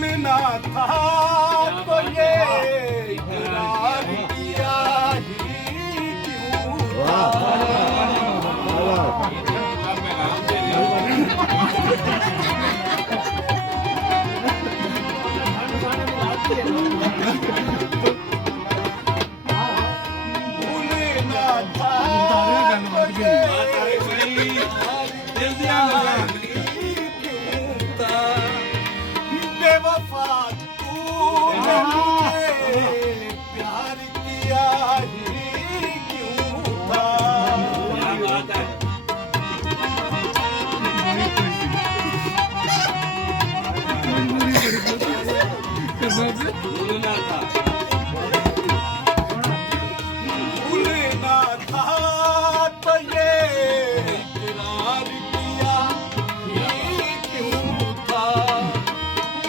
भूलना था तो ये इकरार किया ही क्यों था? भूलना था तो ये इकरार क्यों था? बेवफा तूने मुझे प्यार किया ही क्यों था?